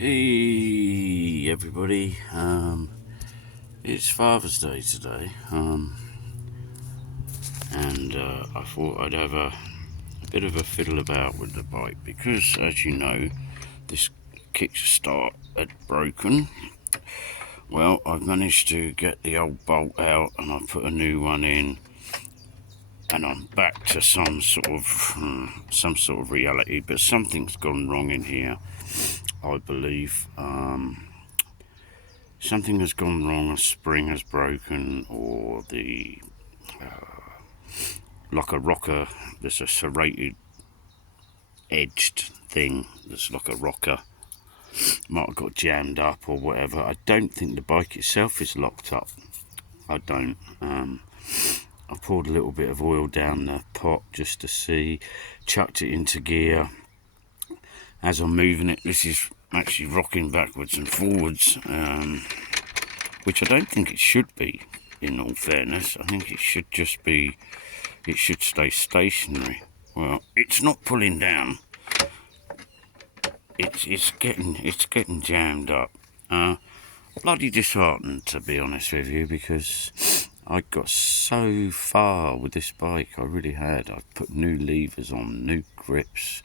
Hey everybody, it's Father's Day today, and I thought I'd have a bit of a fiddle about with the bike because, as you know, this kickstart had broken. Well, I've managed to get the old bolt out and I've put a new one in, and I'm back to some sort of reality, but something's gone wrong in here, I believe. Something has gone wrong, a spring has broken, or the like a rocker, there's a serrated edged thing that's like a rocker, might have got jammed up or whatever. I don't think the bike itself is locked up. I don't. I poured a little bit of oil down the pot just to see, chucked it into gear. As I'm moving it, this is actually rocking backwards and forwards, which I don't think it should be, in all fairness. I think it should just be, it should stay stationary. Well, it's not pulling down. It's getting jammed up. Bloody disheartened, to be honest with you, because I got so far with this bike. I really had. I've put new levers on, new grips,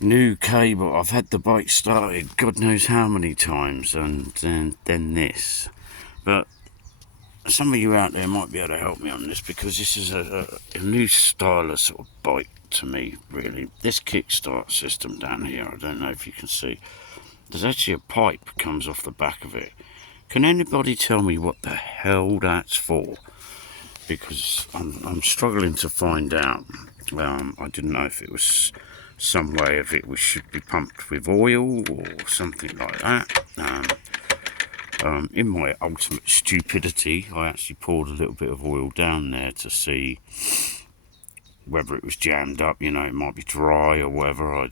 new cable. I've had the bike started God knows how many times, and then this. But some of you out there might be able to help me on this, because this is a new style of sort of bike to me, really. This kickstart system down here, I don't know if you can see, there's actually a pipe comes off the back of it. Can anybody tell me what the hell that's for? Because I'm struggling to find out. I didn't know if it was some way of it should be pumped with oil or something like that. In my ultimate stupidity, I actually poured a little bit of oil down there to see whether it was jammed up. You know, it might be dry or whatever. I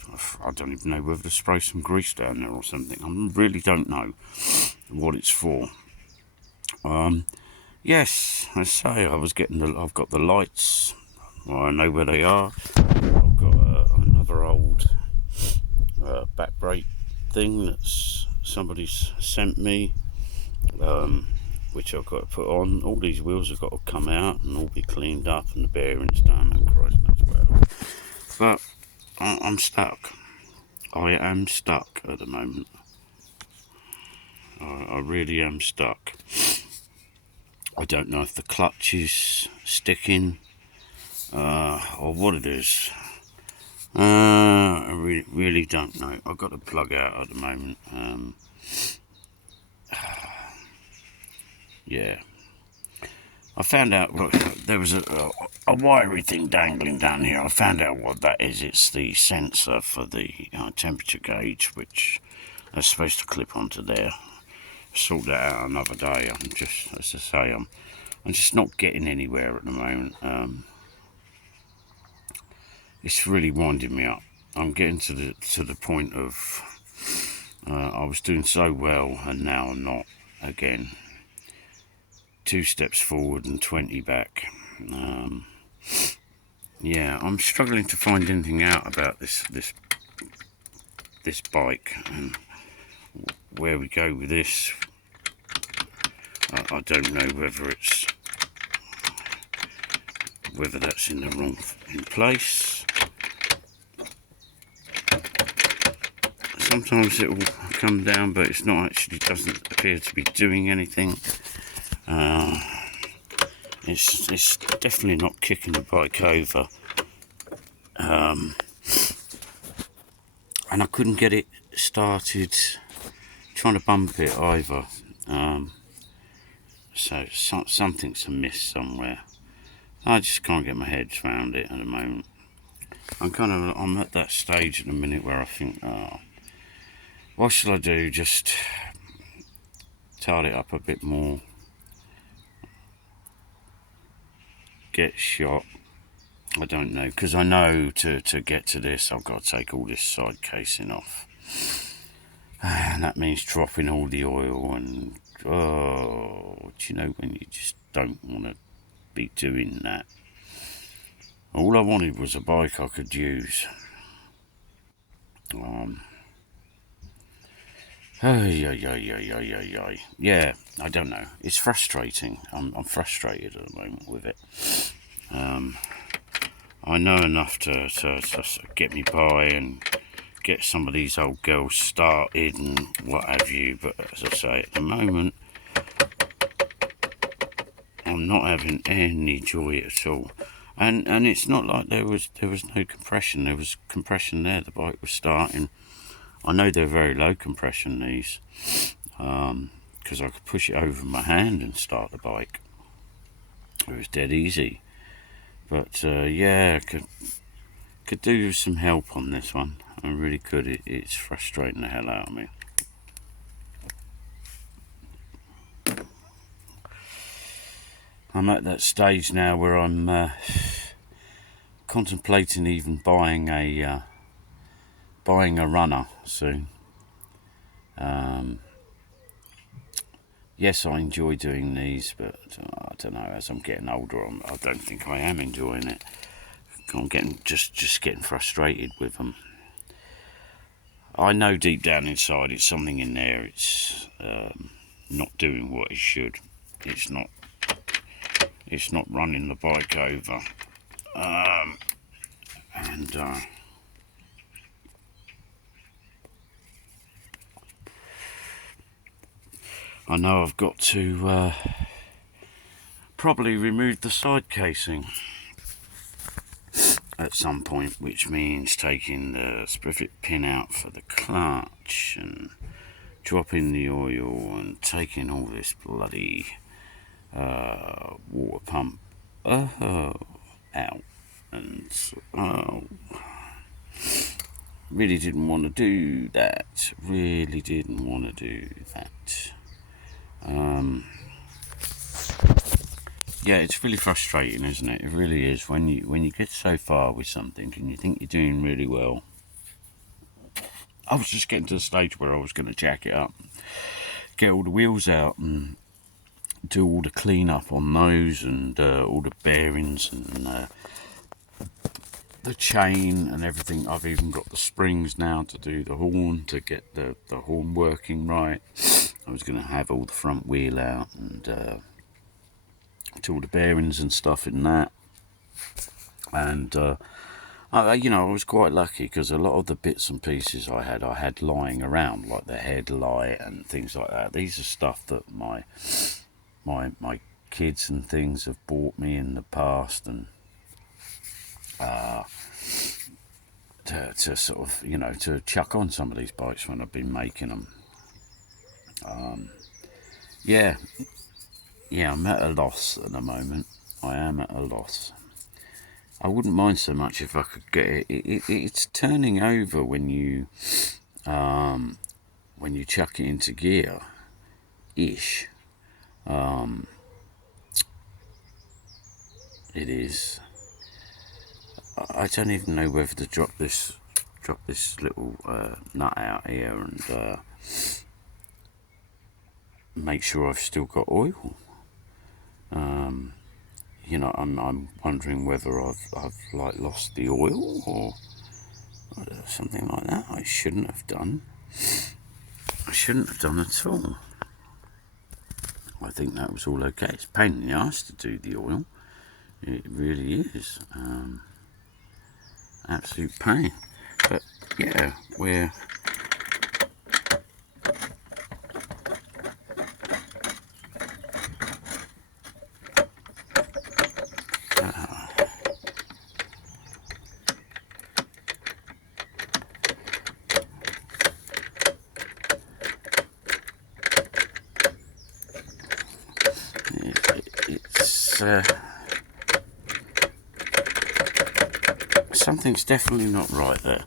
don't even know whether to spray some grease down there or something. I really don't know what it's for. Yes, I say I've got the lights. Well, I know where they are. I've got another old back brake thing that's somebody's sent me, which I've got to put on. All these wheels have got to come out and all be cleaned up, and the bearings done, and Christ knows well. But I'm stuck. I am stuck at the moment. I really am stuck. I don't know if the clutch is sticking or what it is. I really don't know. I've got the plug out at the moment. Yeah. I found out there was a wiry thing dangling down here. I found out what that is. It's the sensor for the temperature gauge, which is supposed to clip onto there. Sort that out another day. I'm just, as I say, I'm just not getting anywhere at the moment. It's really winding me up. I'm getting to the point of I was doing so well, and now I'm not again. 2 steps forward and 20 back. Yeah, I'm struggling to find anything out about this bike and where we go with this. I don't know whether that's in the wrong place. Sometimes it will come down, but it's not actually, doesn't appear to be doing anything. It's definitely not kicking the bike over. And I couldn't get it started trying to bump it either. So something's amiss somewhere. I just can't get my head around it at the moment. I'm at that stage at the minute where I think, what shall I do? Just tart it up a bit more, get shot. I don't know, because I know to get to this I've got to take all this side casing off, and that means dropping all the oil, and do you know when you just don't want to be doing that? All I wanted was a bike I could use. Yeah, I don't know. It's frustrating. I'm frustrated at the moment with it. I know enough to get me by and get some of these old girls started and what have you, but as I say, at the moment, I'm not having any joy at all. And it's not like there was no compression. There was compression there. The bike was starting. I know they're very low compression, these, because I could push it over my hand and start the bike. It was dead easy. But yeah, could do with some help on this one. I really could. It's frustrating the hell out of me. I'm at that stage now where I'm contemplating even buying a runner soon. Yes, I enjoy doing these, but I don't know. As I'm getting older, I don't think I am enjoying it. I'm getting just getting frustrated with them. I know deep down inside, it's something in there. It's not doing what it should. It's not running the bike over. And I know I've got to probably remove the side casing at some point, which means taking the sprocket pin out for the clutch and dropping the oil and taking all this bloody water pump out. And really didn't want to do that. Really didn't want to do that. Yeah, it's really frustrating, isn't it? It really is. When you get so far with something and you think you're doing really well. I was just getting to the stage where I was going to jack it up, get all the wheels out and do all the clean up on those and all the bearings and the chain and everything. I've even got the springs now to do the horn, to get the horn working right. I was going to have all the front wheel out and do all the bearings and stuff in that. And I was quite lucky because a lot of the bits and pieces I had lying around, like the headlight and things like that. These are stuff that my kids and things have bought me in the past, and to sort of, to chuck on some of these bikes when I've been making them. Yeah, I'm at a loss at the moment. I am at a loss. I wouldn't mind so much if I could get it. It's turning over when you chuck it into gear, ish. It is. I don't even know whether to drop this little nut out here and make sure I've still got oil. I'm wondering whether I've like lost the oil or something like that. I shouldn't have done. I shouldn't have done at all. I think that was all okay. It's a pain in the ass to do the oil. It really is. Absolute pain. But yeah, we're something's definitely not right there.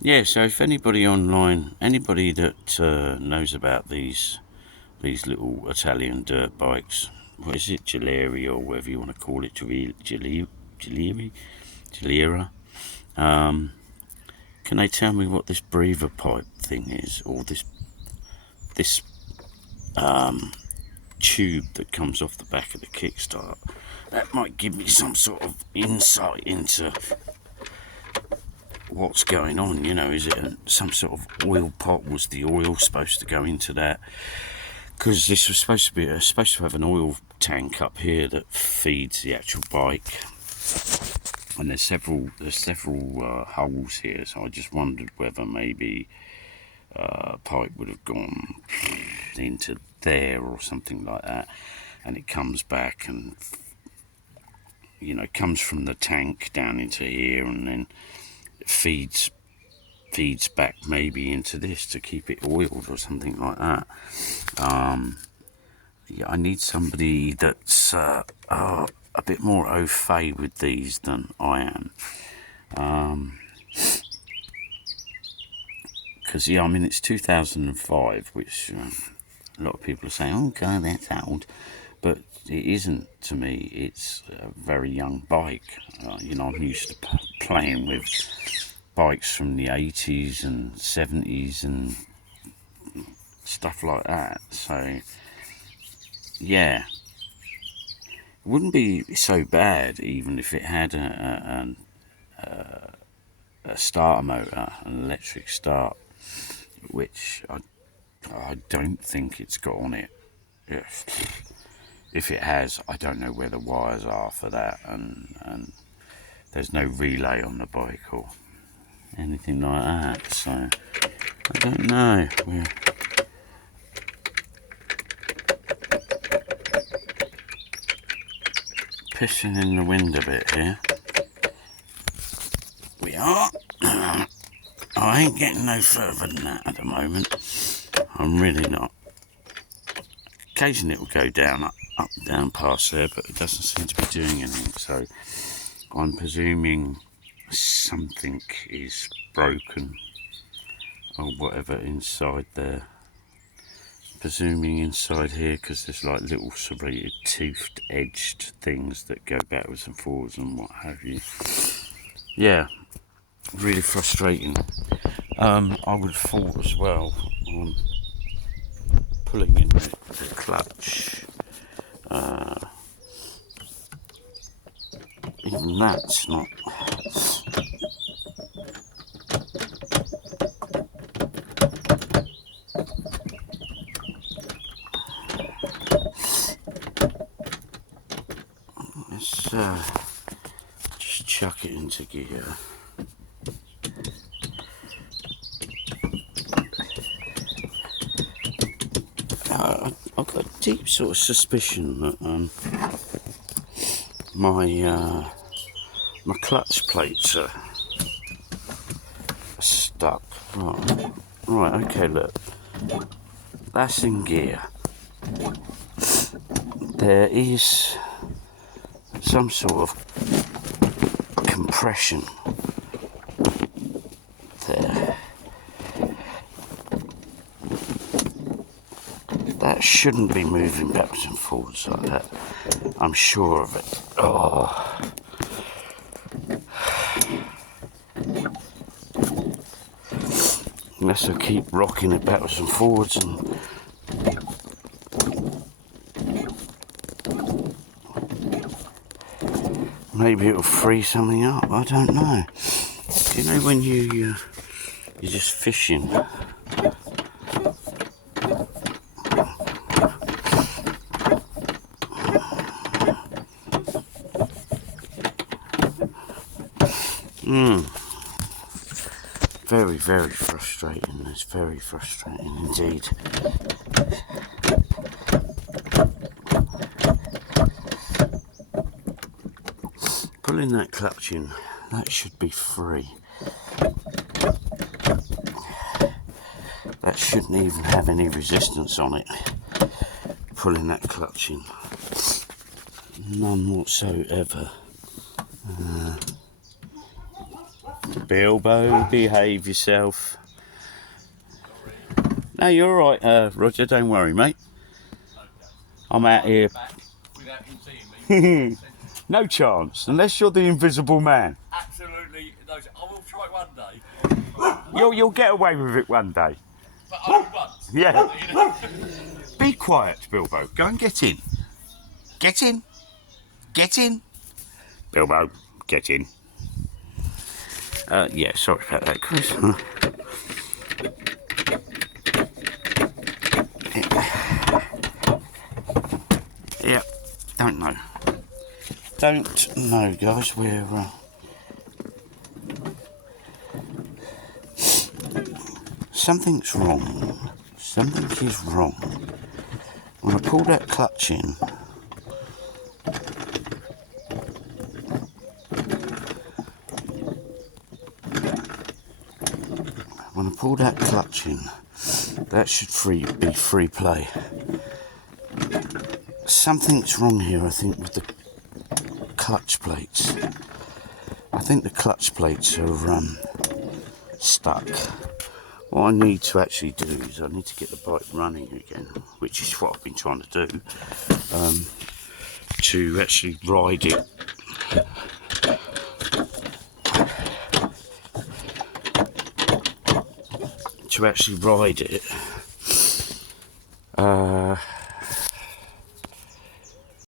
Yeah, so if anybody online, anybody that knows about these little Italian dirt bikes, what is it, gilera or whatever you want to call it, gilera, can they tell me what this breather pipe thing is, or this tube that comes off the back of the kickstart? That might give me some sort of insight into what's going on. You know, is it some sort of oil pot? Was the oil supposed to go into that? Because this was supposed to have an oil tank up here that feeds the actual bike, and there's several holes here. So I just wondered whether maybe pipe would have gone into there or something like that, and it comes back and, you know, comes from the tank down into here, and then it feeds back maybe into this to keep it oiled or something like that. Yeah, I need somebody that's a bit more au fait with these than I am. Because, yeah, I mean, it's 2005, which a lot of people are saying, oh, God, that's old. But it isn't to me. It's a very young bike. You know, I'm used to playing with bikes from the 80s and 70s and stuff like that. So, yeah, it wouldn't be so bad even if it had a starter motor, an electric start, which I don't think it's got on it. If it has, I don't know where the wires are for that, and there's no relay on the bike or anything like that, so I don't know. We're pissing in the wind a bit here. We are. I ain't getting no further than that at the moment. I'm really not. Occasionally it will go down, up down past there, but it doesn't seem to be doing anything, so I'm presuming something is broken or whatever inside there. Presuming inside here, because there's like little serrated toothed edged things that go backwards and forwards and what have you. Yeah, really frustrating. I would have thought as well, pulling in the clutch, even that's not. Let's just chuck it into gear. I've got a deep sort of suspicion that my clutch plates are stuck. Right, okay, look. That's in gear. There is some sort of compression there. That shouldn't be moving backwards and forwards like that. I'm sure of it. Oh. Unless I keep rocking it backwards and forwards and maybe it'll free something up. I don't know. You know when you're just fishing. Very, very frustrating. It's very frustrating indeed. Pulling that clutch in, that should be free. That shouldn't even have any resistance on it. Pulling that clutch in. None whatsoever. Bilbo, behave yourself. No, you're alright, Roger, don't worry, mate. I'm out here. Without him seeing me. No chance, unless you're the invisible man. Absolutely, no, I will try one day. You'll get away with it one day. But only once. Yeah. Be quiet, Bilbo. Go and get in. Get in. Get in. Bilbo, get in. Yeah, sorry about that, Chris. Yeah, don't know. Don't know, guys. We're something's wrong. Something is wrong. When I pull that clutch in, that should be free play. Something's wrong here, I think, with the clutch plates. I think the clutch plates are stuck. What I need to actually do is I need to get the bike running again, which is what I've been trying to do, to actually ride it.